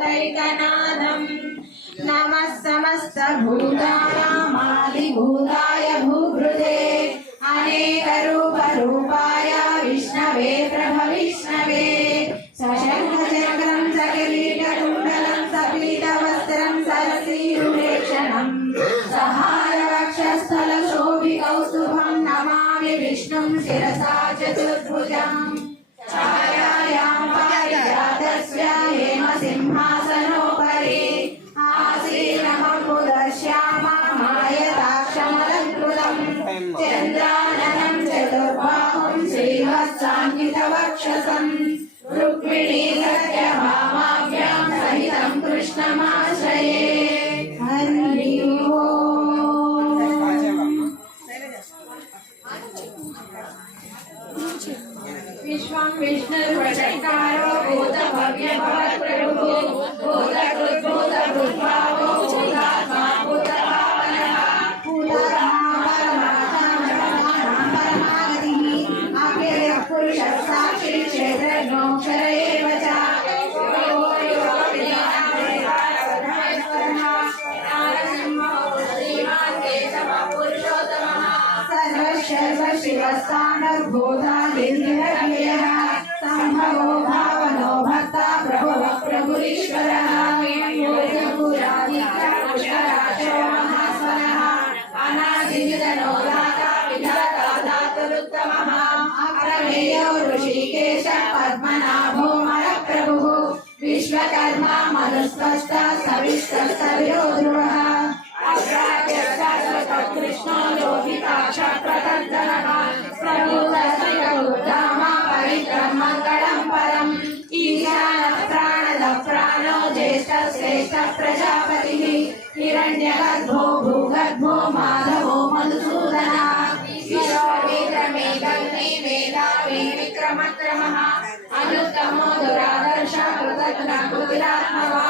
శ్రీమన్మోక్తైకనాథం నమ సమస్త భూతానామాదిభూతాయ భూభృదే అనేక రూప రూపాయ విష్ణవే ప్రభ విష్ణవే సశంఖచక్రం సకలీట కుండలం సపీత వస్త్రం సరసీరుక్షణం సహాయ వక్షస్థల శోభికౌస్తుభం నమామి విష్ణుం శిరసా చతుర్భుజం श्रीवत्साङ्गितवक्षसम् रुक्मिणी सत्यभामाभ्यां सहितं कृष्णमाश्रये हरि ओम् विष्णुर्वशङ्कारो भूतभव्यभवत्प्रभुः भूतकृद्भूतभूद्भावो भूतात्मा भूतभावनः पुरुषः साक्षी क्षेत्रज्ञोऽक्षर एव च प्रभो यो विद्यानामेवावधायस्वरः नारसिंहो श्रीमान् केशवः पुरुषोत्तमः सर्वशर्व शिवस्तानर्भूतादिर्निरव्ययः सम्भवो ऋषिकेश पद्मनाभो मलप्रभुः। विश्वकर्मा मनुस्पष्टा ध्रुवः। कृष्णो लोहिताक्षप्रतर्दनः प्रभुदशिरभूतामा पवित्रं मङ्गलं परम्। ईशानः प्राणदः प्राणो ज्येष्ठः हिरण्यगर्भो वेदावी क्रम अनुतमो दुरादर्श कृतज्ञ कृतिरात्मवान्